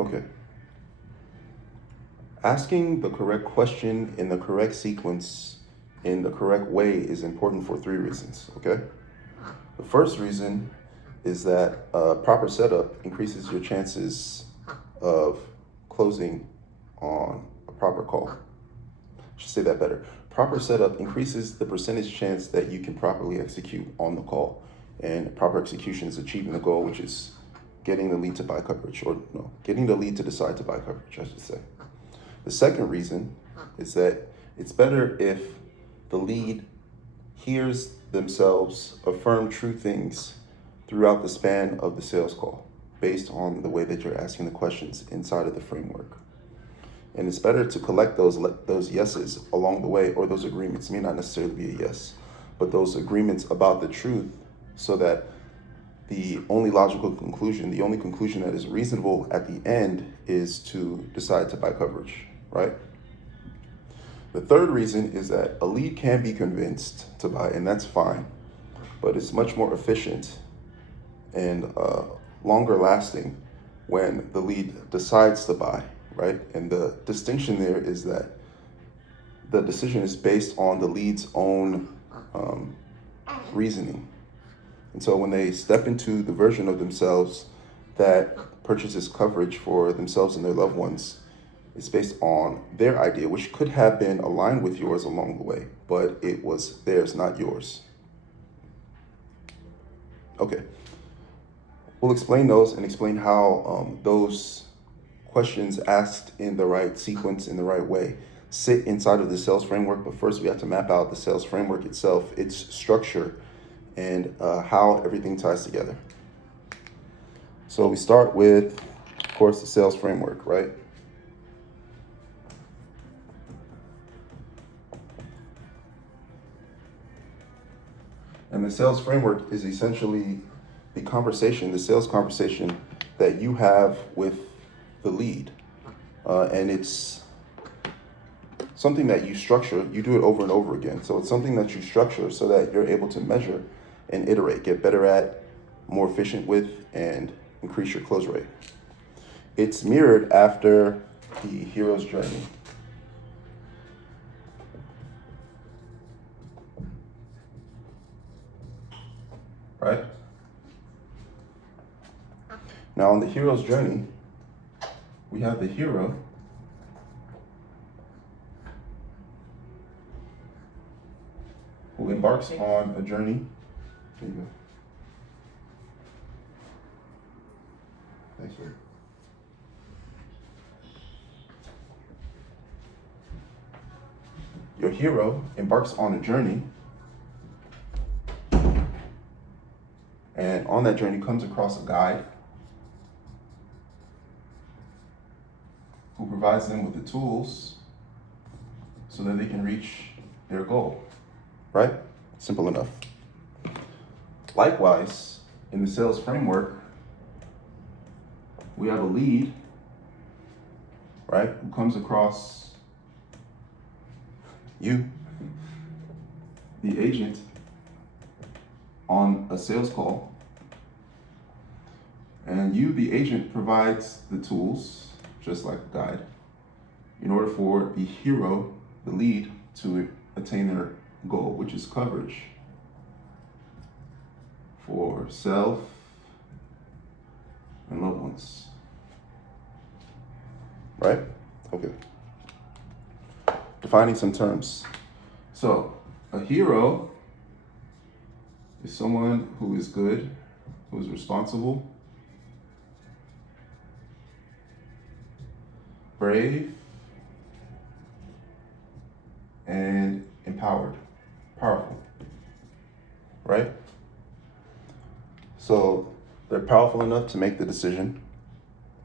Okay. Asking the correct question in the correct sequence in the correct way is important for three reasons, okay? The first reason is that proper setup increases your chances of closing on a proper call. I should say that better. Proper setup increases the percentage chance that you can properly execute on the call. And proper execution is achieving the goal, which is getting the lead to buy coverage, or no, getting the lead to decide to buy coverage, I should say. The second reason is that it's better if the lead hears themselves affirm true things throughout the span of the sales call based on the way that you're asking the questions inside of the framework. And it's better to collect those yeses along the way, or those agreements. It may not necessarily be a yes, but those agreements about the truth, so that the only logical conclusion, the only conclusion that is reasonable at the end, is to decide to buy coverage, right? The third reason is that a lead can be convinced to buy, and that's fine, but it's much more efficient and longer lasting when the lead decides to buy, right? And the distinction there is that the decision is based on the lead's own reasoning. And so when they step into the version of themselves that purchases coverage for themselves and their loved ones, it's based on their idea, which could have been aligned with yours along the way, but it was theirs, not yours. Okay. We'll explain those and explain how those questions asked in the right sequence, in the right way, sit inside of the sales framework. But first, we have to map out the sales framework itself, its structure, and how everything ties together. So we start with, of course, the sales framework, right? And the sales framework is essentially the sales conversation that you have with the lead. And it's something that you structure. You do it over and over again. So it's something that you structure so that you're able to measure and iterate, get better at, more efficient with, and increase your close rate. It's mirrored after the hero's journey. Right? Now, on the hero's journey, we have the hero who embarks on a journey. There you go. Thanks, Rick. Your hero embarks on a journey, and on that journey comes across a guide who provides them with the tools so that they can reach their goal, right? Simple enough. Likewise, in the sales framework, we have a lead, right, who comes across you, the agent, on a sales call, and you, the agent, provides the tools, just like a guide, in order for the hero, the lead, to attain their goal, which is coverage for self and loved ones. Right? Okay. Defining some terms. So, a hero is someone who is good, who is responsible, brave, and empowered, powerful, right? So they're powerful enough to make the decision,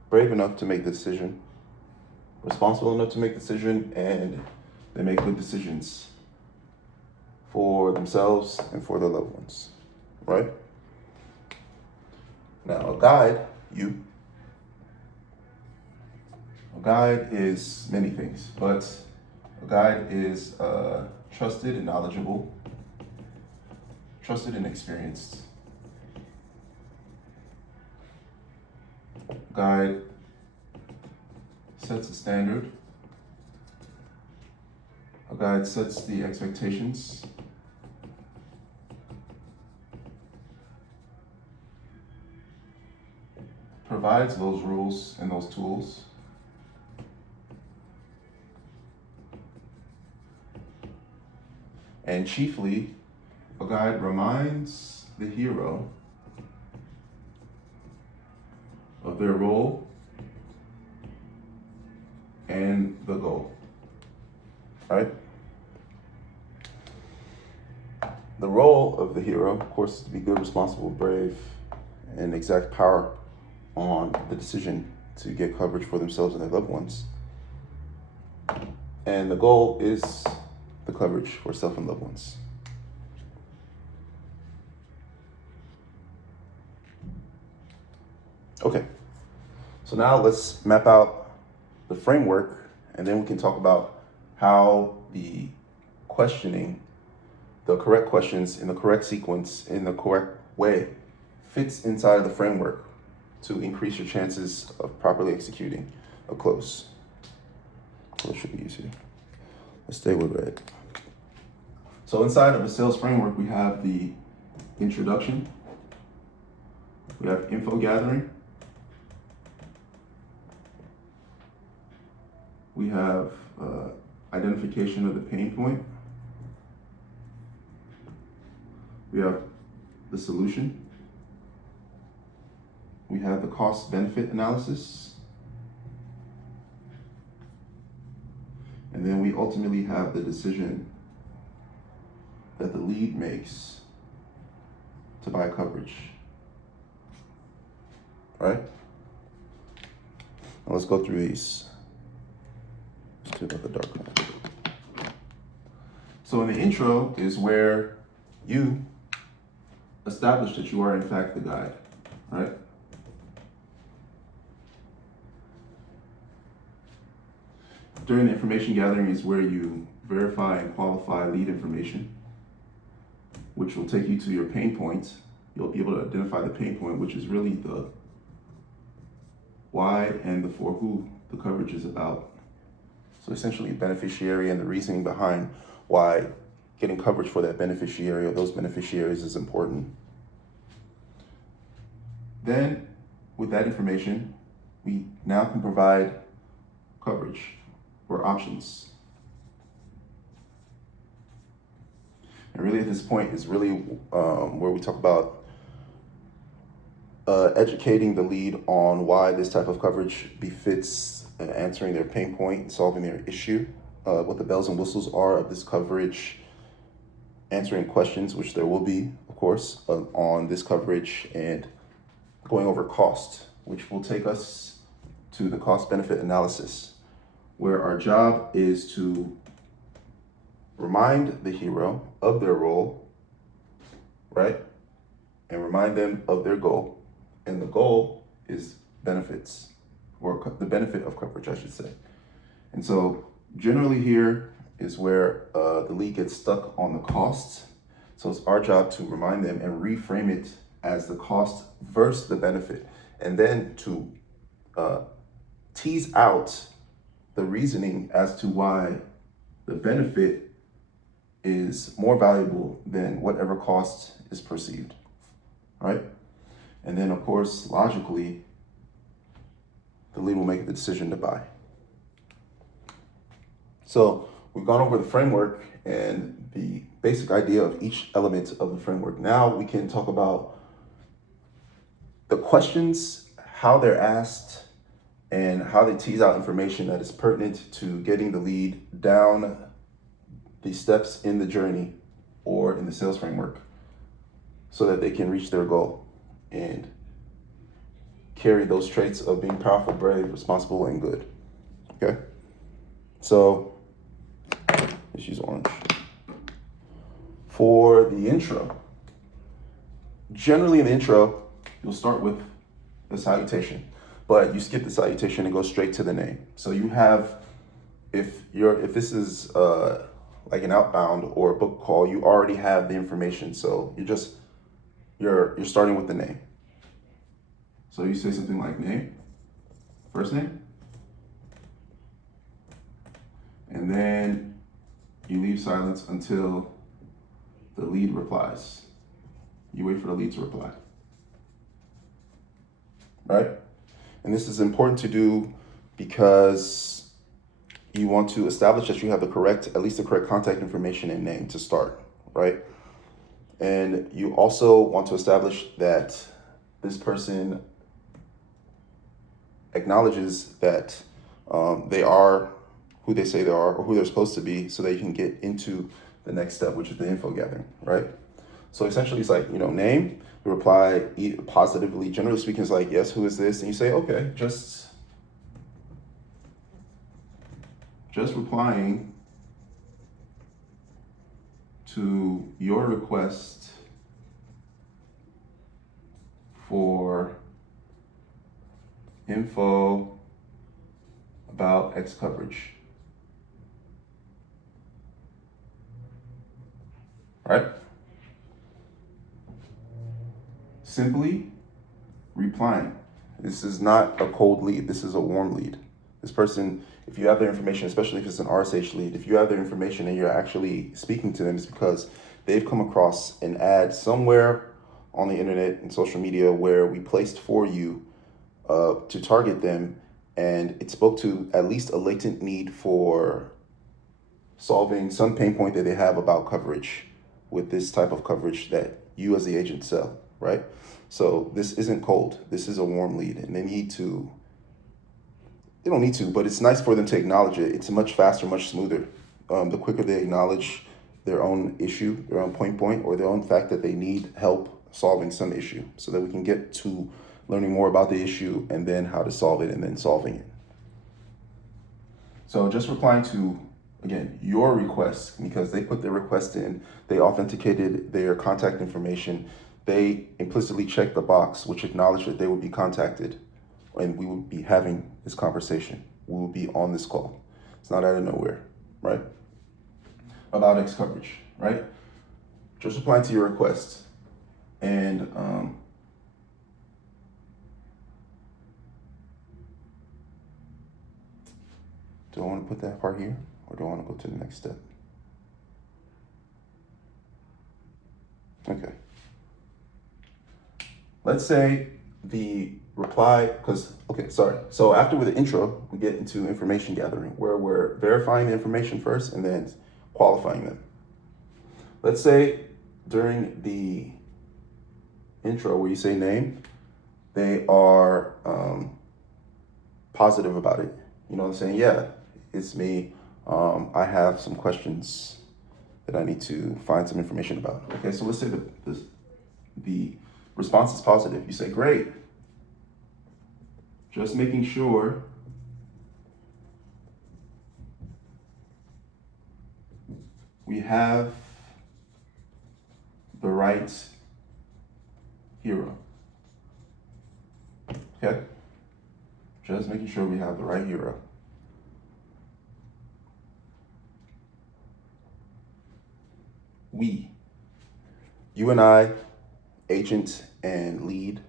brave enough to make the decision, responsible enough to make the decision, and they make good decisions for themselves and for their loved ones, right? Now, a guide is many things, but a guide is trusted and knowledgeable, trusted and experienced. Guide sets a standard. A guide sets the expectations. Provides those rules and those tools. And chiefly, a guide reminds the hero of their role and the goal. Right? The role of the hero, of course, is to be good, responsible, brave, and exact power on the decision to get coverage for themselves and their loved ones. And the goal is the coverage for self and loved ones. Okay, so now let's map out the framework, and then we can talk about how the questioning, the correct questions in the correct sequence, in the correct way, fits inside of the framework to increase your chances of properly executing a close. What should be easier? Let's stay with red. So inside of the sales framework, we have the introduction, we have info gathering, we have identification of the pain point, we have the solution, we have the cost benefit analysis, and then we ultimately have the decision that the lead makes to buy coverage. All right? Now let's go through these. Let's do another dark one. So in the intro is where you establish that you are in fact the guide, right? During the information gathering is where you verify and qualify lead information, which will take you to your pain point. You'll be able to identify the pain point, which is really the why and the for who the coverage is about. So essentially beneficiary and the reasoning behind why getting coverage for that beneficiary or those beneficiaries is important. Then with that information, we now can provide coverage or options. And really at this point is really where we talk about educating the lead on why this type of coverage befits answering their pain point and solving their issue, what the bells and whistles are of this coverage, answering questions, which there will be, of course, on this coverage, and going over cost, which will take us to the cost benefit analysis, where our job is to remind the hero of their role, right? And remind them of their goal. And the goal is benefits, or the benefit of coverage, I should say. And so generally here is where the lead gets stuck on the costs. So it's our job to remind them and reframe it as the cost versus the benefit. And then to tease out the reasoning as to why the benefit is more valuable than whatever cost is perceived, right? And then, of course, logically, the lead will make the decision to buy. So we've gone over the framework and the basic idea of each element of the framework. Now we can talk about the questions, how they're asked, and how they tease out information that is pertinent to getting the lead down the steps in the journey or in the sales framework so that they can reach their goal and carry those traits of being powerful, brave, responsible, and good. Okay? So let's use orange. For the intro, generally in the intro, you'll start with the salutation, but you skip the salutation and go straight to the name. So you have, if this is like an outbound or a book call, you already have the information. So you're starting with the name. So you say something like name, first name, And then you leave silence until the lead replies. You wait for the lead to reply, right? And this is important to do because you want to establish that you have at least the correct contact information and name to start, right? And you also want to establish that this person acknowledges that they are who they say they are or who they're supposed to be, so that you can get into the next step, which is the info gathering, right? So essentially it's like, name, you reply positively. Generally speaking, it's like, yes, who is this? And you say, okay, just replying to your request for info about X coverage. Right? Simply replying. This is not a cold lead. This is a warm lead. This person, if you have their information, especially if it's an RSH lead, if you have their information and you're actually speaking to them, it's because they've come across an ad somewhere on the internet and social media where we placed for you to target them, and it spoke to at least a latent need for solving some pain point that they have about coverage with this type of coverage that you as the agent sell, right? So this isn't cold. This is a warm lead, and they don't need to, but it's nice for them to acknowledge it. It's much faster, much smoother. The quicker they acknowledge their own issue, their own point, or their own fact that they need help solving some issue, so that we can get to learning more about the issue and then how to solve it and then solving it. So just replying to, again, your request, because they put their request in, they authenticated their contact information, they implicitly checked the box, which acknowledged that they would be contacted and we would be having this conversation. We will be on this call. It's not out of nowhere, right? About X coverage, right? Just replying to your request. And do I want to put that part here, or do I want to go to the next step? Okay. Let's say the reply, so after with the intro, we get into information gathering, where we're verifying the information first and then qualifying them. Let's say during the intro where you say name, they are positive about it. Saying, yeah, it's me. I have some questions that I need to find some information about. Okay, so let's say the response is positive. You say, great. Just making sure we have the right hero. Okay? Just making sure we have the right hero. You and I, agent and lead,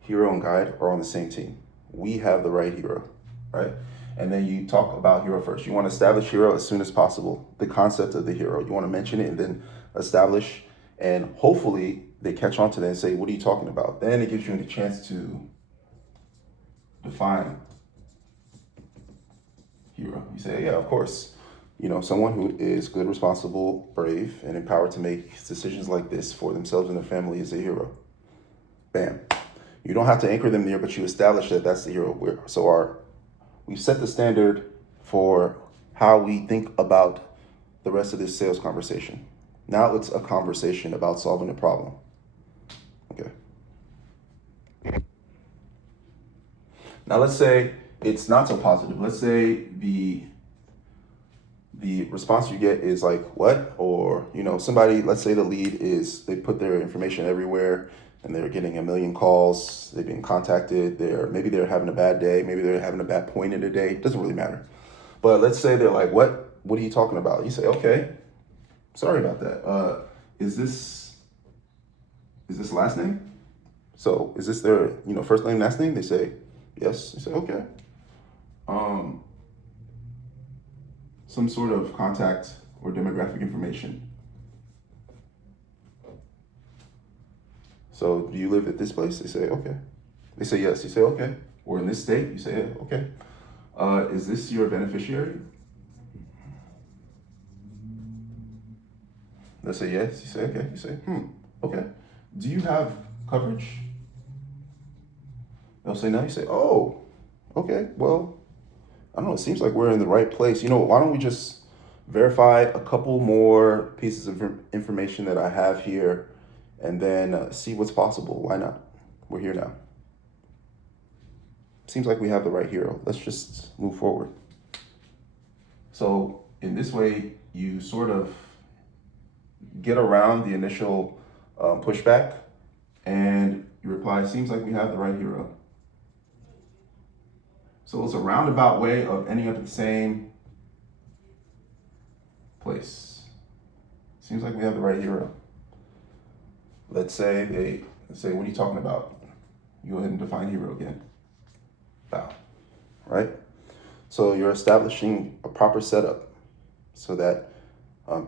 hero and guide, are on the same team. We have the right hero, right? And then you talk about hero first. You want to establish hero as soon as possible, the concept of the hero. You want to mention it and then establish, and hopefully they catch on to that and say, what are you talking about? Then it gives you a chance to define hero. You say, yeah, of course. Someone who is good, responsible, brave, and empowered to make decisions like this for themselves and their family is a hero. Bam. You don't have to anchor them there, but you establish that that's the hero. We've set the standard for how we think about the rest of this sales conversation. Now it's a conversation about solving a problem. Okay. Now let's say it's not so positive. Let's say the response you get is like, what? Or, somebody, let's say the lead is, they put their information everywhere and they're getting a million calls, they've been contacted, maybe they're having a bad day, maybe they're having a bad point in the day, it doesn't really matter. But let's say they're like, what are you talking about? You say, okay, sorry about that. Is this last name? So is this their, first name, last name? They say, yes. You say, okay. some sort of contact or demographic information. So, do you live at this place? They say, okay. They say yes. You say, okay. Or in this state? You say, yeah, okay. Is this your beneficiary? They say yes. You say, okay. You say, okay. Do you have coverage? They'll say no. You say, oh, okay. Well, I don't know. It seems like we're in the right place. Why don't we just verify a couple more pieces of information that I have here and then see what's possible? Why not? We're here now. Seems like we have the right hero. Let's just move forward. So in this way, you sort of get around the initial pushback and you reply, seems like we have the right hero. So it's a roundabout way of ending up at the same place. Seems like we have the right hero. Let's say they say, what are you talking about? You go ahead and define hero again. Bow, right? So you're establishing a proper setup so that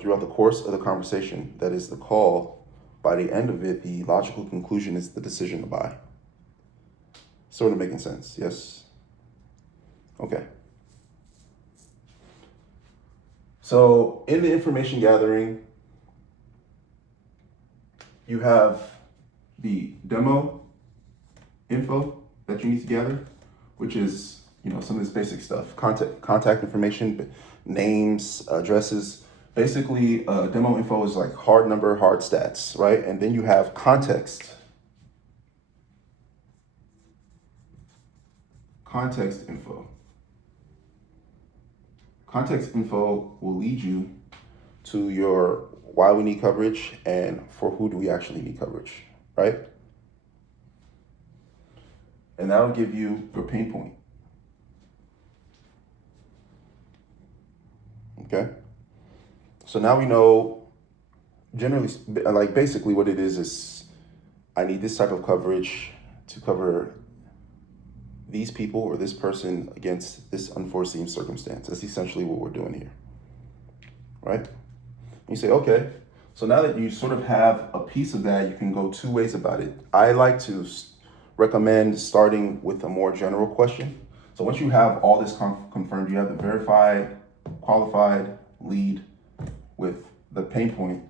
throughout the course of the conversation, that is the call, by the end of it, the logical conclusion is the decision to buy. Sort of making sense, yes? Okay. So in the information gathering, you have the demo info that you need to gather, which is, some of this basic stuff, contact information, names, addresses. Basically, demo info is like hard number, hard stats, right? And then you have context. Context info. Context info will lead you to your why we need coverage and for who do we actually need coverage, right? And that'll give you your pain point. Okay? So now we know generally, like basically what it is I need this type of coverage to cover these people or this person against this unforeseen circumstance. That's essentially what we're doing here, right? And you say, okay, so now that you sort of have a piece of that, you can go two ways about it. I like to recommend starting with a more general question. So once you have all this confirmed, you have the verified, qualified lead with the pain point,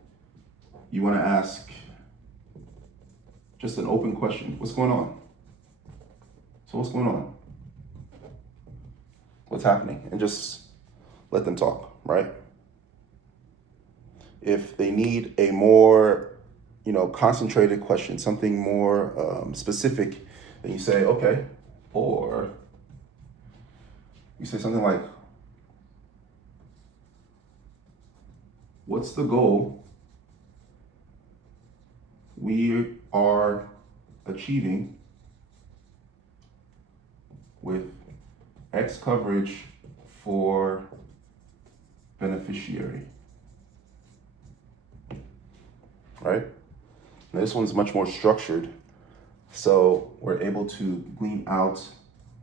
you want to ask just an open question. What's going on? So what's going on? What's happening? And just let them talk, right? If they need a more, concentrated question, something more specific, then you say, okay. Or you say something like, what's the goal we are achieving with X coverage for beneficiary, right? Now this one's much more structured. So we're able to glean out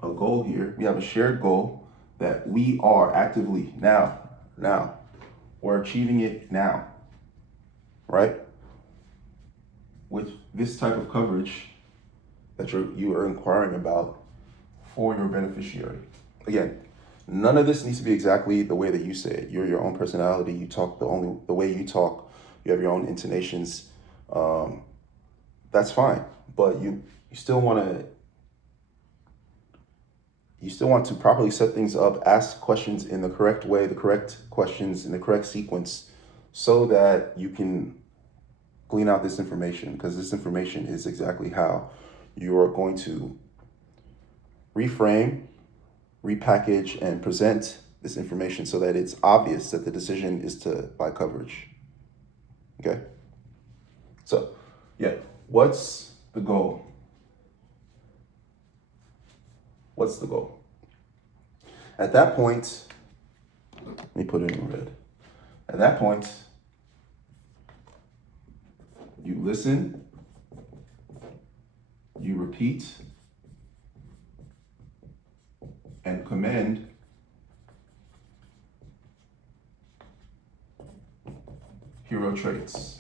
a goal here. We have a shared goal that we are actively now, we're achieving it now, right? With this type of coverage that you are inquiring about for your beneficiary. Again, none of this needs to be exactly the way that you say it. You're your own personality. You talk the way you talk. You have your own intonations. That's fine, but you still want to properly set things up, ask questions in the correct way, the correct questions in the correct sequence, so that you can glean out this information, because this information is exactly how you are going to reframe, repackage, and present this information so that it's obvious that the decision is to buy coverage. Okay? So, yeah, what's the goal? What's the goal? At that point, let me put it in red. At that point, you listen, you repeat, and commend hero traits.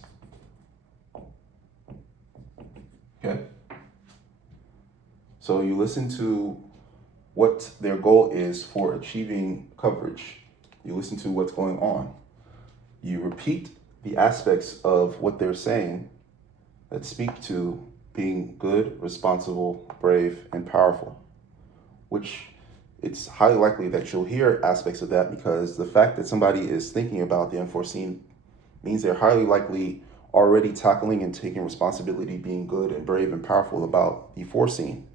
Okay? So you listen to what their goal is for achieving coverage. You listen to what's going on. You repeat the aspects of what they're saying that speak to being good, responsible, brave, and powerful, which it's highly likely that you'll hear aspects of that because the fact that somebody is thinking about the unforeseen means they're highly likely already tackling and taking responsibility, being good and brave and powerful about the foreseen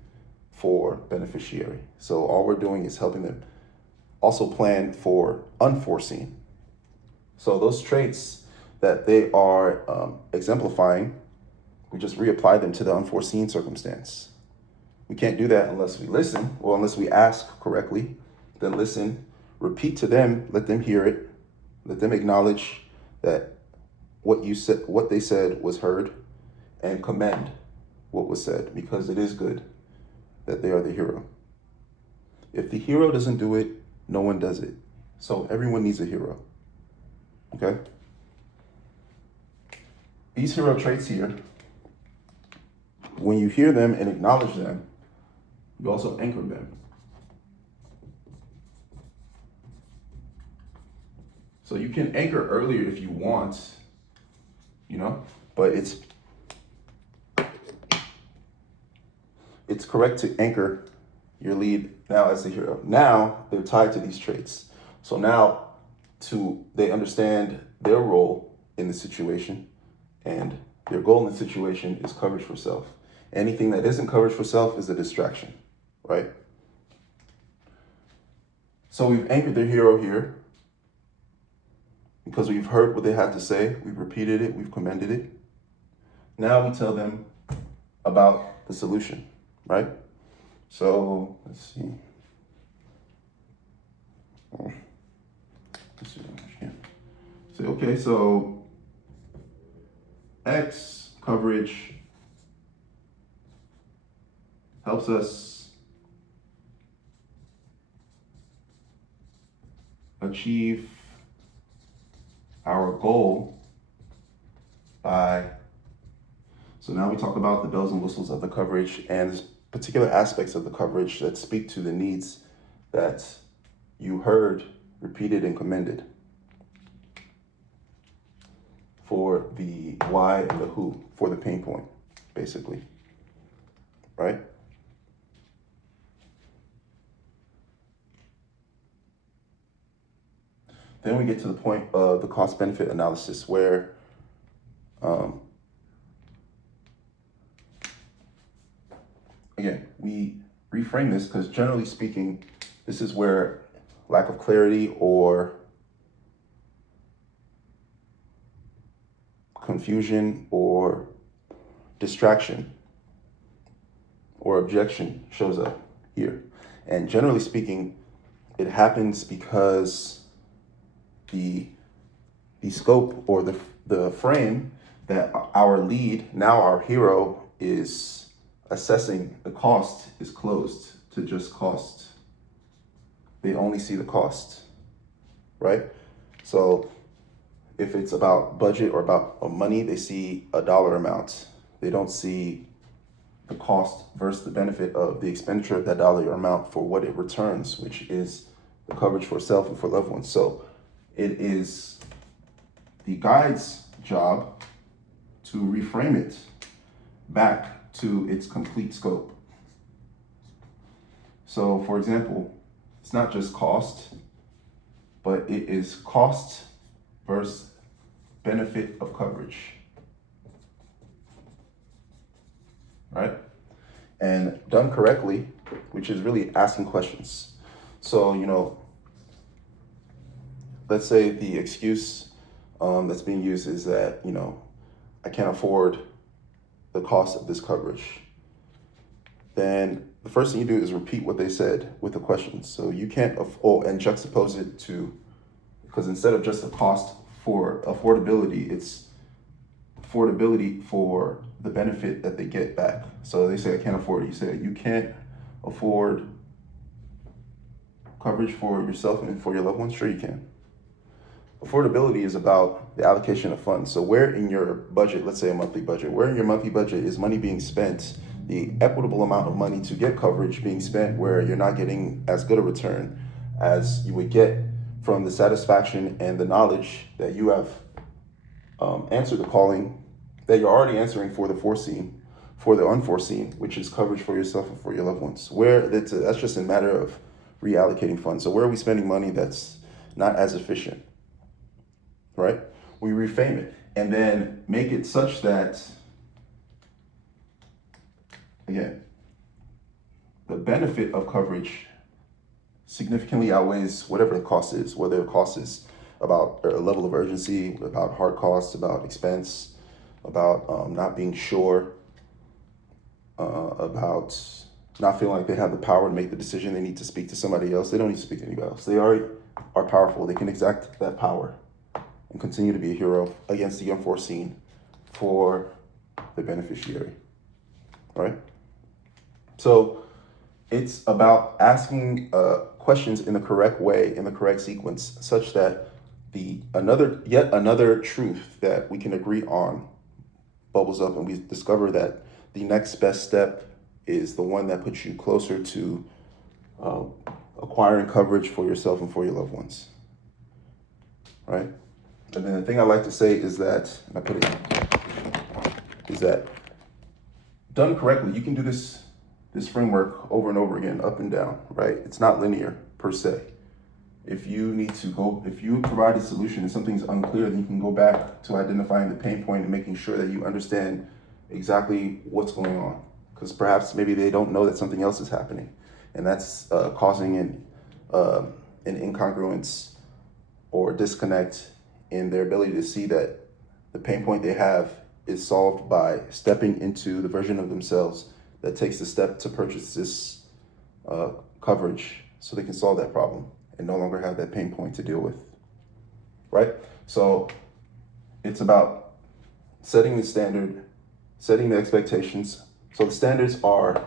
for beneficiary. So all we're doing is helping them also plan for unforeseen. So those traits that they are exemplifying, we just reapply them to the unforeseen circumstance. We can't do that unless we listen, or unless we ask correctly. Then listen, repeat to them, let them hear it, let them acknowledge that what you said, what they said was heard, and commend what was said, because it is good that they are the hero. If the hero doesn't do it, no one does it. So everyone needs a hero. Okay? These hero traits here, when you hear them and acknowledge them, you also anchor them. So you can anchor earlier if you want, but it's correct to anchor your lead now as the hero. Now they're tied to these traits. So now they understand their role in the situation, and their goal in the situation is coverage for self. Anything that isn't coverage for self is a distraction, right? So we've anchored their hero here because we've heard what they had to say, we've repeated it, we've commended it. Now we tell them about the solution, right? So let's see. Say, okay, so X coverage helps us achieve our goal by, so now we talk about the bells and whistles of the coverage and particular aspects of the coverage that speak to the needs that you heard, repeated, and commended for the why and the who, for the pain point, basically, right? Then we get to the point of the cost-benefit analysis where again, we reframe this because generally speaking, this is where lack of clarity or confusion or distraction or objection shows up here. And generally speaking, it happens because the scope or the frame that our lead, now our hero, is assessing the cost is closed to just cost. They only see the cost, right? So if it's about budget or about money, they see a dollar amount. They don't see the cost versus the benefit of the expenditure of that dollar amount for what it returns, which is the coverage for self and for loved ones. So it is the guide's job to reframe it back to its complete scope. So, for example, it's not just cost, but it is cost versus benefit of coverage, right? And done correctly, which is really asking questions. So, let's say the excuse that's being used is that, I can't afford the cost of this coverage. Then the first thing you do is repeat what they said with the question. So you can't, and juxtapose it to, because instead of just the cost for affordability, it's affordability for the benefit that they get back. So they say, I can't afford it. You say, you can't afford coverage for yourself and for your loved ones? Sure you can. Affordability is about the allocation of funds. So where in your budget, let's say a monthly budget, where in your monthly budget is money being spent, the equitable amount of money to get coverage being spent where you're not getting as good a return as you would get from the satisfaction and the knowledge that you have answered the calling that you're already answering for the foreseen, for the unforeseen, which is coverage for yourself and for your loved ones. Where that's just a matter of reallocating funds. So where are we spending money that's not as efficient? Right? We reframe it and then make it such that, again, the benefit of coverage significantly outweighs whatever the cost is, whether the cost is about a level of urgency, about hard costs, about expense, about not being sure, about not feeling like they have the power to make the decision. They need to speak to somebody else. They don't need to speak to anybody else. They already are powerful. They can exact that power and continue to be a hero against the unforeseen for the beneficiary, right? So it's about asking questions in the correct way, in the correct sequence, such that yet another truth that we can agree on bubbles up, and we discover that the next best step is the one that puts you closer to acquiring coverage for yourself and for your loved ones, right? And then the thing I like to say is that, and I put it, is that done correctly, you can do this framework over and over again, up and down, right? It's not linear per se. If you provide a solution and something's unclear, then you can go back to identifying the pain point and making sure that you understand exactly what's going on. Because perhaps maybe they don't know that something else is happening, and that's causing an incongruence or disconnect in their ability to see that the pain point they have is solved by stepping into the version of themselves that takes the step to purchase this coverage so they can solve that problem and no longer have that pain point to deal with, right? So it's about setting the standard, setting the expectations. So the standards are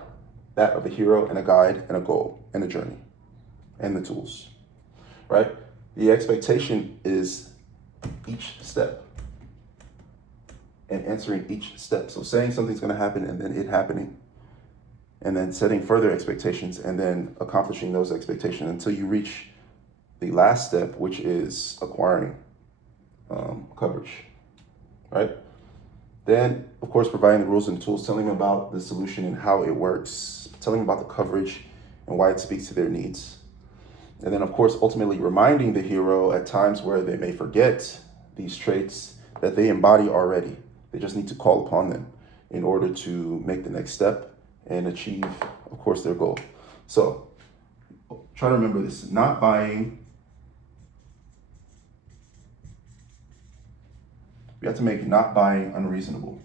that of a hero and a guide and a goal and a journey and the tools, right? The expectation is each step and answering each step. So saying something's going to happen and then it happening, and then setting further expectations and then accomplishing those expectations until you reach the last step, which is acquiring coverage, right? Then, of course, providing the rules and tools, telling them about the solution and how it works, telling them about the coverage and why it speaks to their needs. And then, of course, ultimately reminding the hero at times where they may forget these traits that they embody already. They just need to call upon them in order to make the next step and achieve, of course, their goal. So try to remember this, not buying. We have to make not buying unreasonable.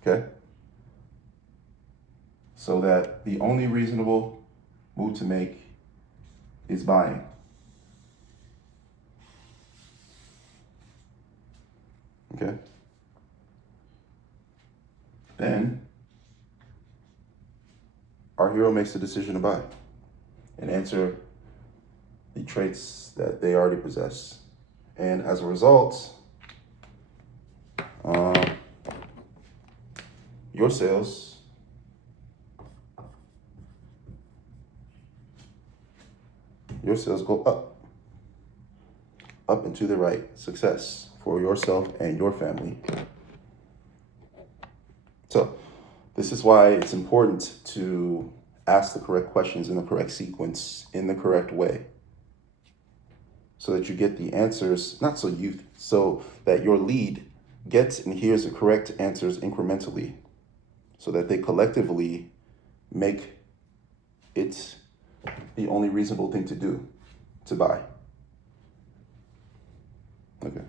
Okay? So that the only reasonable move to make is buying. Okay? Then our hero makes the decision to buy and answer the traits that they already possess. And as a result, your sales go up and to the right. Success for yourself and your family. So this is why it's important to ask the correct questions in the correct sequence, in the correct way, so that you get the answers, so that your lead gets and hears the correct answers incrementally, so that they collectively make it the only reasonable thing to do, to buy. Okay.